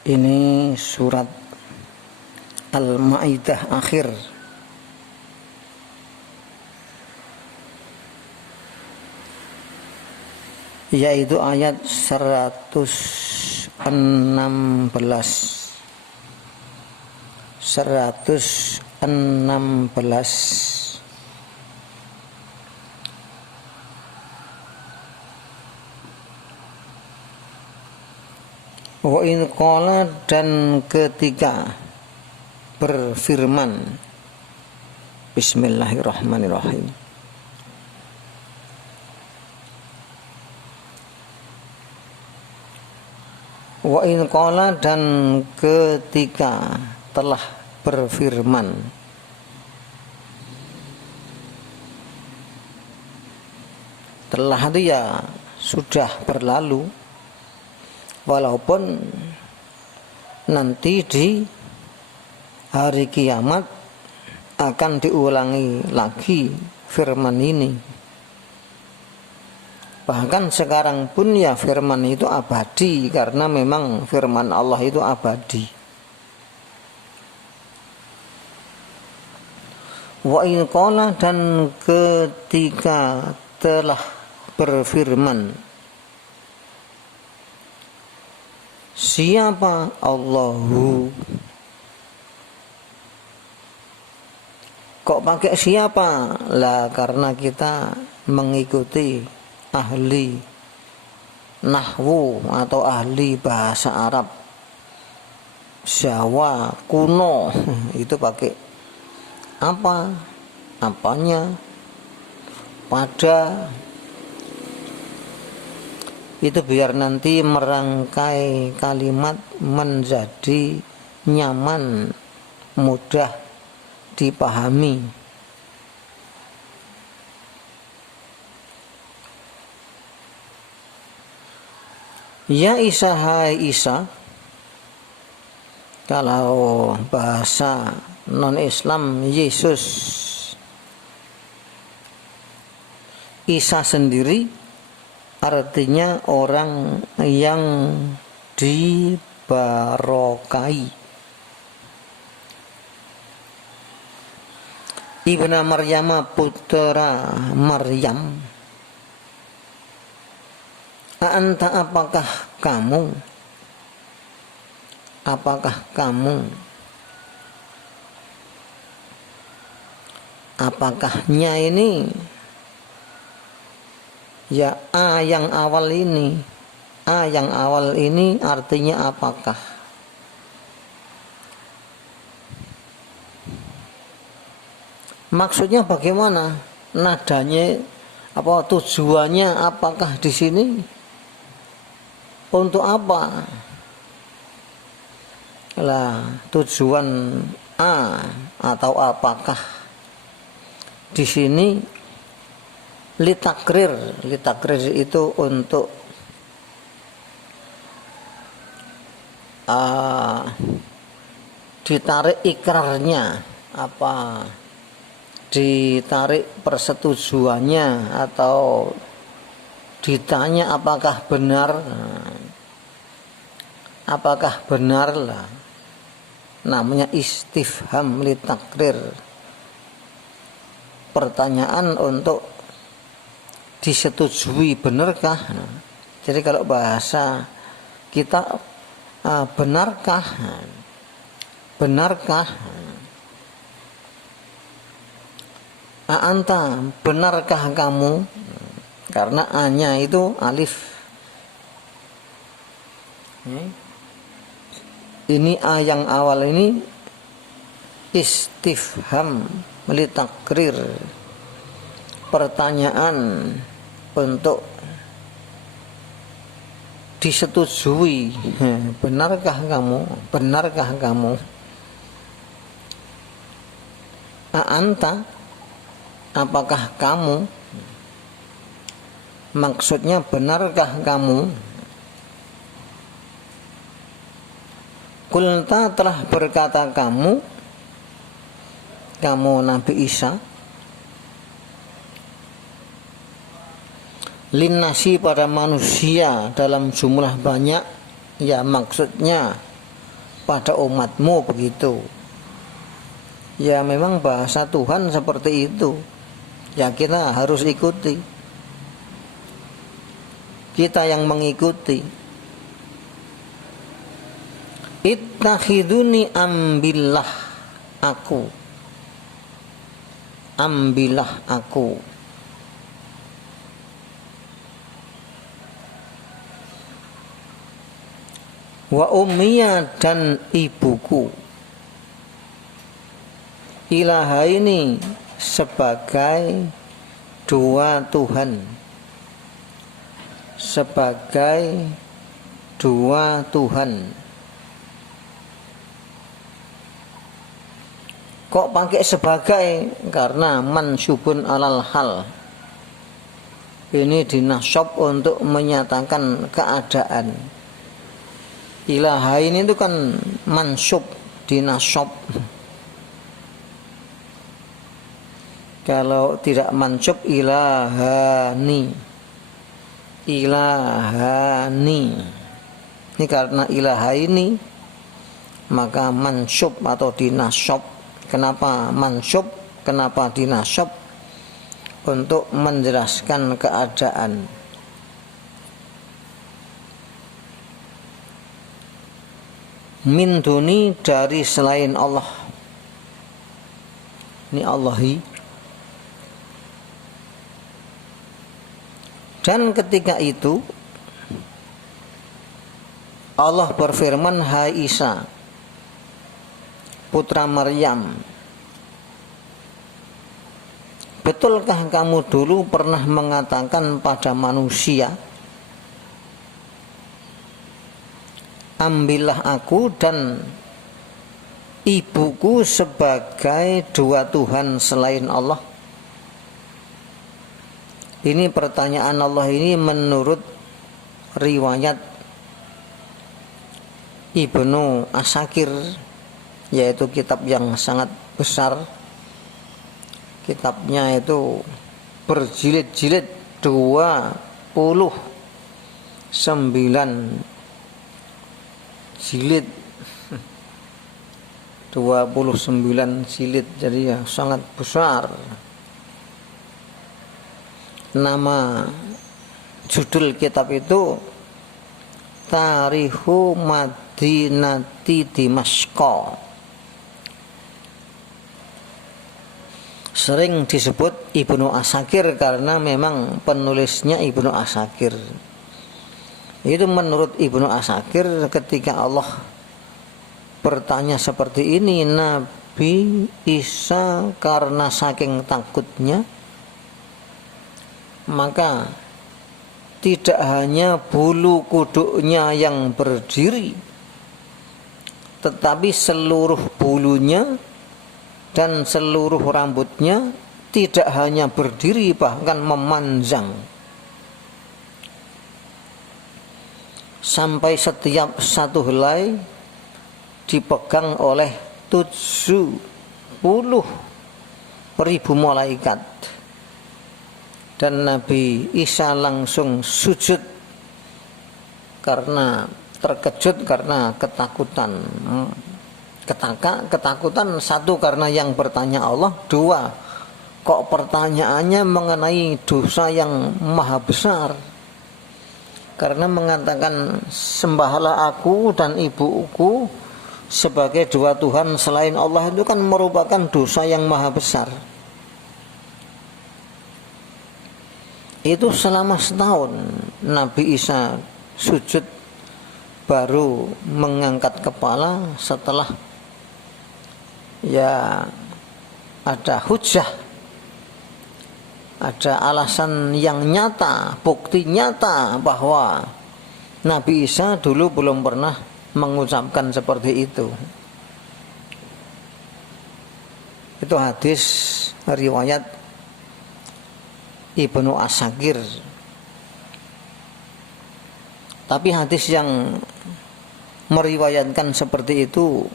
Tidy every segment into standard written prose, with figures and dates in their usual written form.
Ini surat Al-Maidah akhir. Yaitu ayat 116. Wa in qala, dan ketika berfirman. Bismillahirrahmanirrahim. Wa in qala, dan ketika telah berfirman. Telah itu ya sudah berlalu, walaupun nanti di hari kiamat akan diulangi lagi firman ini. Bahkan sekarang pun ya firman itu abadi, karena memang firman Allah itu abadi. Wa in qala, dan ketika telah berfirman. Siapa? Allahu. Kok pakai siapa? Lah karena kita mengikuti ahli nahwu atau ahli bahasa Arab Jawa kuno itu pakai apa? Apanya? Pada. Itu biar nanti merangkai kalimat menjadi nyaman, mudah dipahami. Ya Isa, hai Isa. Kalau bahasa non-Islam Yesus. Isa sendiri artinya orang yang dibarokai. Ibnu Maryam, putra Maryam. Anta, apakah kamu? Apakah kamu? Apakahnya ini? Ya, A yang awal ini. A yang awal ini artinya apakah? Maksudnya bagaimana? Nadanya apa, tujuannya apakah di sini? Untuk apa? Lah, tujuan A atau apakah di sini litakrir itu untuk ditarik ikrarnya, apa, ditarik persetujuannya, atau ditanya apakah benar. Apakah benar lah, namanya istifham litakrir, pertanyaan untuk disetujui, benarkah? Jadi kalau bahasa kita benarkah? Benarkah? Anta, benarkah kamu? Karena A-nya itu alif. Ini A yang awal ini istifham litakrir, pertanyaan untuk disetujui. Benarkah kamu? Benarkah kamu? Anta, apakah kamu? Maksudnya benarkah kamu? Kulta, telah berkata kamu Nabi Isa, linnasi, pada manusia dalam jumlah banyak. Ya maksudnya pada umatmu begitu. Ya memang bahasa Tuhan seperti itu. Ya kita harus ikuti. Kita yang mengikuti. Ittakhiduni, ambillah aku. Ambillah aku. Wa ummiya, dan ibuku. Ilahaini, sebagai dua Tuhan. Sebagai dua Tuhan. Kok pakai sebagai? Karena mansubun alal hal. Ini dinasab untuk menyatakan keadaan. Ilahaini itu kan mansub, dinasab. Kalau tidak mansub, ilahani. Ilahani. Ini karena ilahaini maka mansub atau dinasab. Kenapa mansub? Kenapa dinasab? Untuk menjelaskan keadaan. Min duni, dari selain Allah. Ini Allahi. Dan ketika itu Allah berfirman, hai Isa, putra Maryam, betulkah kamu dulu pernah mengatakan pada manusia, ambillah aku dan ibuku sebagai dua Tuhan selain Allah? Ini pertanyaan Allah ini menurut riwayat Ibnu Asakir, yaitu kitab yang sangat besar. Kitabnya itu berjilid-jilid 29 jilid. 29 jilid, jadi ya sangat besar. Nama judul kitab itu Tarihu Madinati Dimashqa. Sering disebut Ibnu Asakir karena memang penulisnya Ibnu Asakir. Itu menurut Ibnu Asakir, ketika Allah bertanya seperti ini, Nabi Isa karena saking takutnya, maka tidak hanya bulu kuduknya yang berdiri, tetapi seluruh bulunya dan seluruh rambutnya tidak hanya berdiri, bahkan memanjang. Sampai setiap satu helai dipegang oleh 70.000 malaikat. Dan Nabi Isa langsung sujud karena terkejut, karena ketakutan. Ketakutan, satu karena yang bertanya Allah, dua kok pertanyaannya mengenai dosa yang maha besar. Karena mengatakan sembahlah aku dan ibuku sebagai dua Tuhan selain Allah, itu kan merupakan dosa yang maha besar. Itu selama setahun Nabi Isa sujud, baru mengangkat kepala setelah ya ada hujah, ada alasan yang nyata, bukti nyata bahwa Nabi Isa dulu belum pernah mengucapkan seperti itu. Itu hadis riwayat Ibnu Asakir. Tapi hadis yang meriwayatkan seperti itu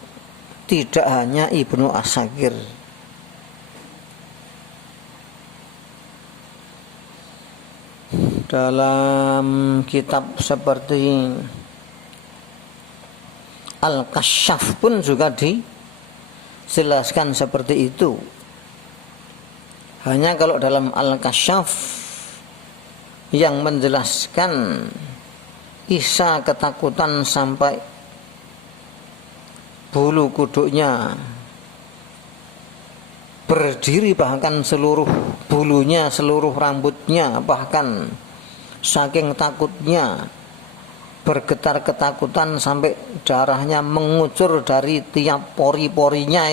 tidak hanya Ibnu Asakir. Dalam kitab seperti Al-Kasyaf pun juga dijelaskan seperti itu. Hanya kalau dalam Al-Kasyaf yang menjelaskan Isa ketakutan sampai bulu kuduknya berdiri, bahkan seluruh bulunya, seluruh rambutnya, bahkan saking takutnya bergetar ketakutan sampai darahnya mengucur dari tiap pori-porinya,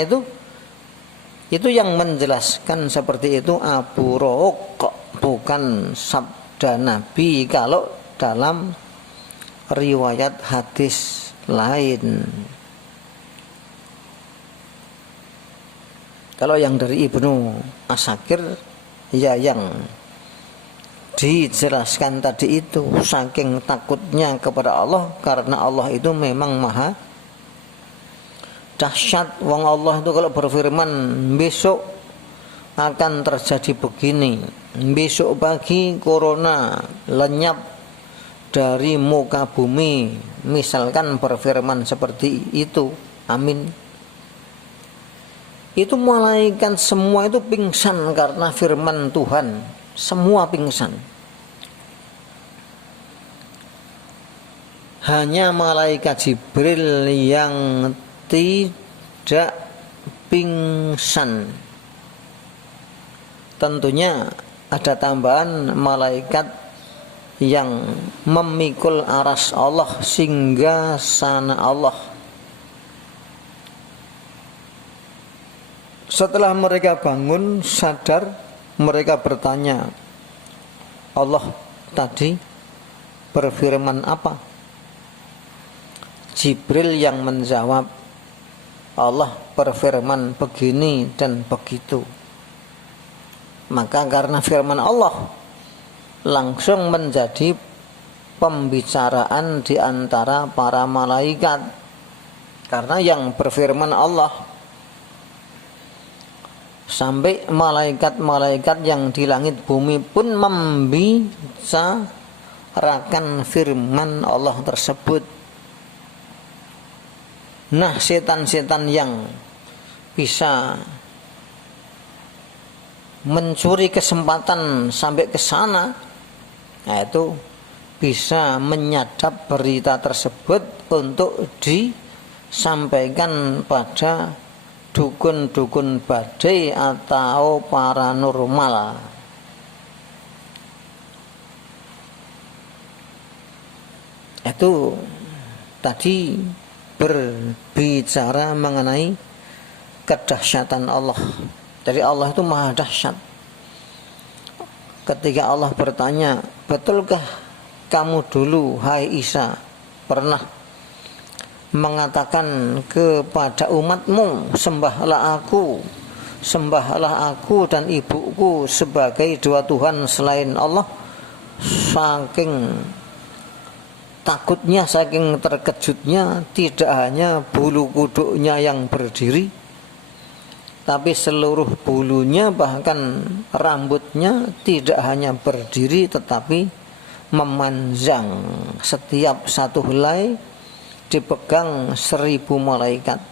itu yang menjelaskan seperti itu Abu Rok, bukan sabda Nabi kalau dalam riwayat hadis lain. Kalau yang dari Ibnu Asakir, ya yang dijelaskan tadi itu, saking takutnya kepada Allah, karena Allah itu memang maha dahsyat. Wong Allah itu kalau berfirman besok akan terjadi begini, besok pagi corona lenyap dari muka bumi, misalkan berfirman seperti itu, amin, itu malaikat semua itu pingsan karena firman Tuhan, semua pingsan. Hanya malaikat Jibril yang tidak pingsan. Tentunya ada tambahan malaikat yang memikul aras Allah, singgasana Allah. Setelah mereka bangun sadar, mereka bertanya, Allah tadi berfirman apa? Jibril yang menjawab, Allah berfirman begini dan begitu. Maka karena firman Allah langsung menjadi pembicaraan di antara para malaikat. Karena yang berfirman Allah, sampai malaikat-malaikat yang di langit bumi pun membicarakan firman Allah tersebut. Nah, setan-setan yang bisa mencuri kesempatan sampai ke sana, nah itu bisa menyadap berita tersebut untuk disampaikan pada dukun-dukun badai atau paranormal. Itu tadi berbicara mengenai kedahsyatan Allah. Jadi Allah itu maha dahsyat. Ketika Allah bertanya, betulkah kamu dulu, hai Isa, pernah mengatakan kepada umatmu, sembahlah aku dan ibuku sebagai dua Tuhan selain Allah? Saking takutnya, saking terkejutnya, tidak hanya bulu kuduknya yang berdiri, tapi seluruh bulunya, bahkan rambutnya tidak hanya berdiri tetapi memanjang. Setiap satu helai dipegang 1000 malaikat.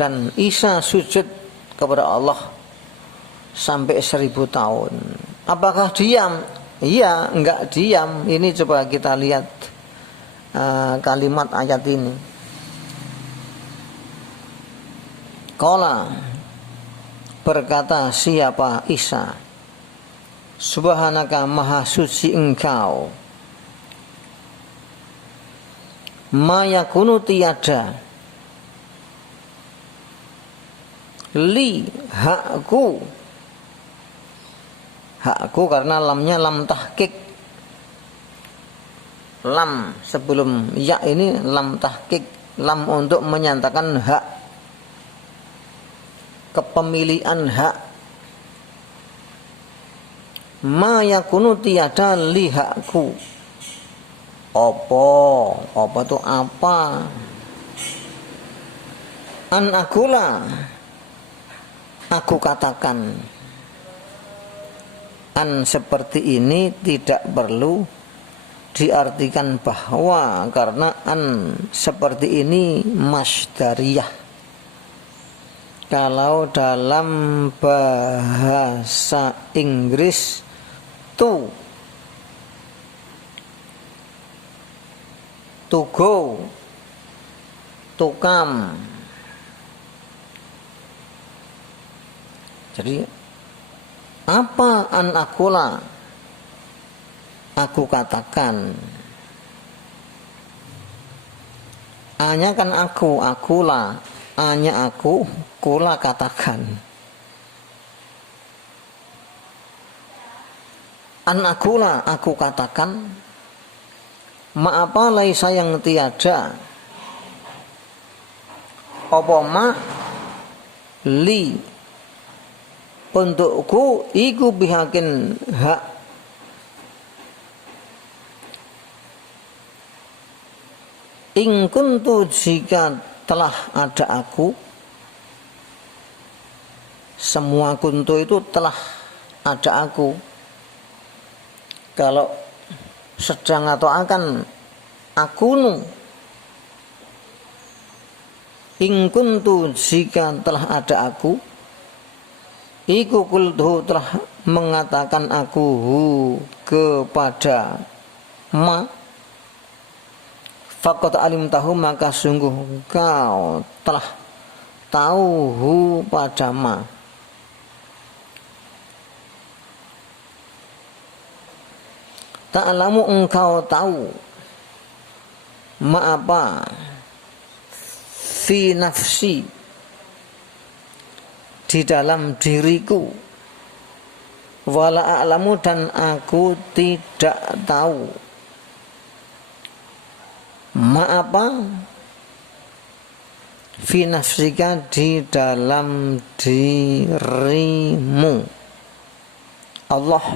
Dan Isa sujud kepada Allah sampai 1000 tahun. Apakah diam? Iya, enggak diam. Ini coba kita lihat kalimat ayat ini. Qala, berkata siapa Isa, subhanaka, maha suci engkau, ma yakunu tiada, li hakku karena lamnya lam tahqiq, lam sebelum ya ini lam tahqiq, lam untuk menyatakan hak, kepemilikan hak. Ma yakunu tiada li hakku, apa itu apa, an akula, aku katakan, an seperti ini tidak perlu diartikan bahwa, karena an seperti ini masdariyah. Kalau dalam bahasa Inggris to go, to come. Jadi apa an akula, aku katakan. A-nya kan aku, akula. A-nya aku, kula katakan. An akula, aku katakan. Ma apa laisa yang tiada. Apa ma li, untukku iku bihakin hak. In kuntu, jika telah ada aku. Semua kuntu itu telah ada aku. Kalau sedang atau akan akunu. In kuntu, jika telah ada aku. Iku kultuhu, telah mengatakan aku kepada ma. Faqad alim tahu, maka sungguh kau telah tahu pada ma. Ta'lamu, engkau tahu. Ma apa? Fi nafsi, di dalam diriku. Wala a'lamu, dan aku tidak tahu. Ma apa? Fi nafsika, di dalam dirimu. Allah.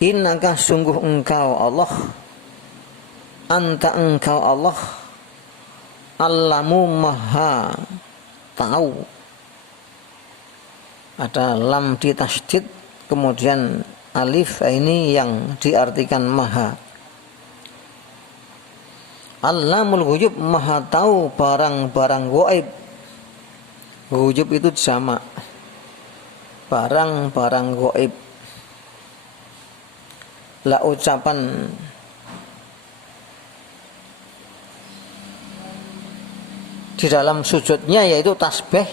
Innaka, sungguh engkau Allah. Anta, engkau Allah. Allamu, maha tahu. Ada lam di tasydid, kemudian alif, ini yang diartikan maha. Allamul ghuyub, maha tahu barang-barang gaib. Ghuyub itu sama, barang-barang gaib. Lah ucapan di dalam sujudnya yaitu tasbih,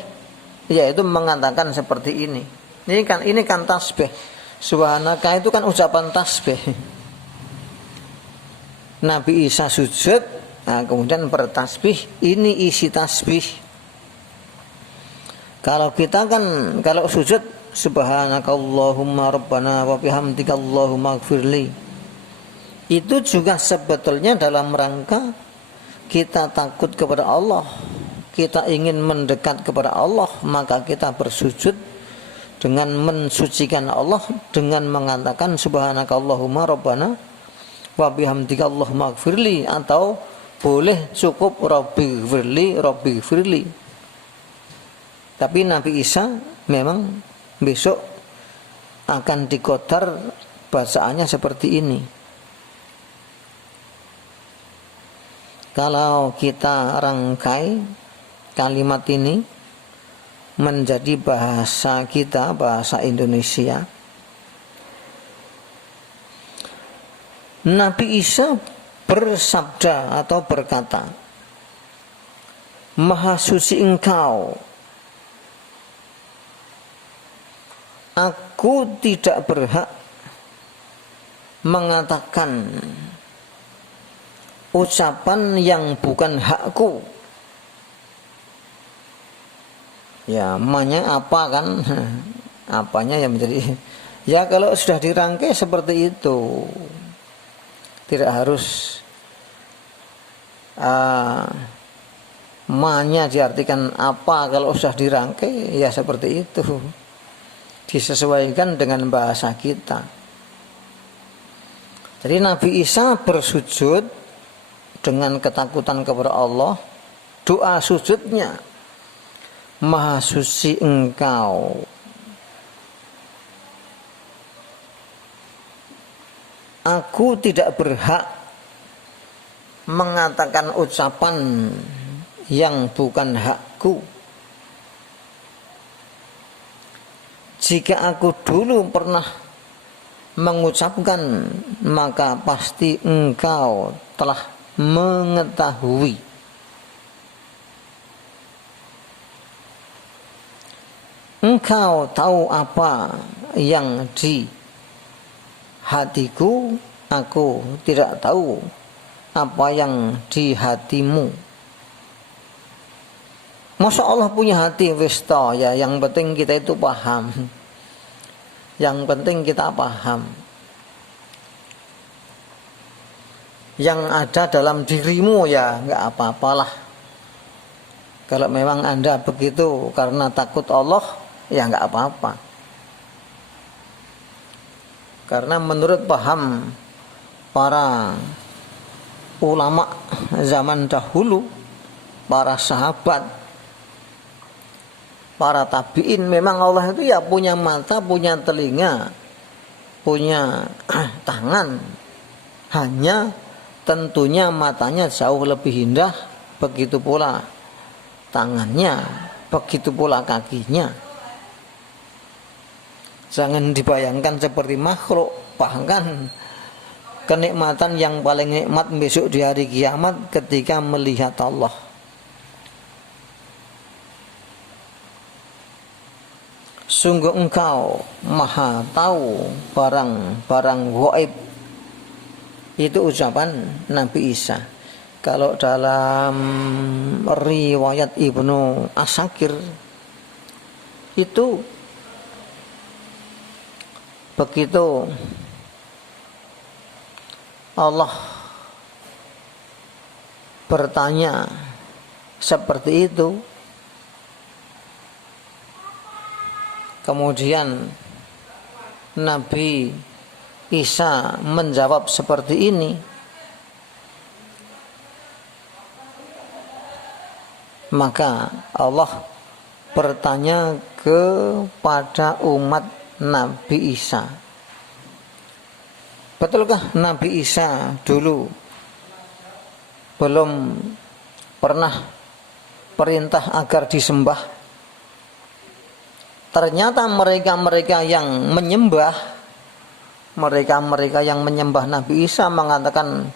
yaitu mengatakan seperti ini. Ini kan tasbih. Subhanaka itu kan ucapan tasbih. Nabi Isa sujud, nah kemudian bertasbih, ini isi tasbih. Kalau kita kan, kalau sujud, subhanakallahumma rabbana wa bihamdika allahumma ighfirli, itu juga sebetulnya dalam rangka kita takut kepada Allah, kita ingin mendekat kepada Allah, maka kita bersujud dengan mensucikan Allah, dengan mengatakan subhanakallahumma rabbana wa bihamdika allahumma ighfirli, atau boleh cukup rabbi firli. Tapi Nabi Isa memang besok akan dikodar bacaannya seperti ini. Kalau kita rangkai kalimat ini menjadi bahasa kita, bahasa Indonesia, Nabi Isa bersabda atau berkata, Maha suci engkau, aku tidak berhak mengatakan ucapan yang bukan hakku. Ya, namanya apa kan? Apanya yang menjadi, ya kalau sudah dirangkai seperti itu, tidak harus ma-nya diartikan apa. Kalau sudah dirangkai ya seperti itu, disesuaikan dengan bahasa kita. Jadi Nabi Isa bersujud dengan ketakutan kepada Allah. Doa sujudnya, Maha suci engkau, aku tidak berhak mengatakan ucapan yang bukan hakku. Jika aku dulu pernah mengucapkan, maka pasti engkau telah mengetahui. Engkau tahu apa yang di hatiku, aku tidak tahu apa yang di hatimu. Masa Allah punya hati, wis toh ya, yang penting kita itu paham. Yang penting kita paham. Yang ada dalam dirimu ya nggak apa-apalah. Kalau memang Anda begitu karena takut Allah, ya nggak apa-apa. Karena menurut paham para ulama zaman dahulu, para sahabat, para tabi'in, memang Allah itu ya punya mata, punya telinga, punya tangan. Hanya tentunya matanya jauh lebih indah, begitu pula tangannya, begitu pula kakinya. Jangan dibayangkan seperti makhluk. Bahkan kenikmatan yang paling nikmat besok di hari kiamat ketika melihat Allah. Sungguh engkau maha tahu barang-barang gaib. Itu ucapan Nabi Isa. Kalau dalam riwayat Ibnu Asakir itu begitu Allah bertanya seperti itu, kemudian Nabi Isa menjawab seperti ini, maka Allah bertanya kepada umat Nabi Isa, betulkah Nabi Isa dulu belum pernah perintah agar disembah? Ternyata mereka-mereka yang menyembah Nabi Isa mengatakan,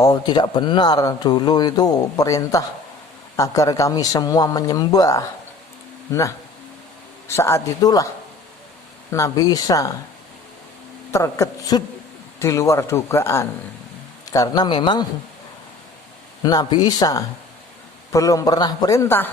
oh tidak benar, dulu itu perintah agar kami semua menyembah. Nah, saat itulah Nabi Isa terkejut di luar dugaan, karena memang Nabi Isa belum pernah perintah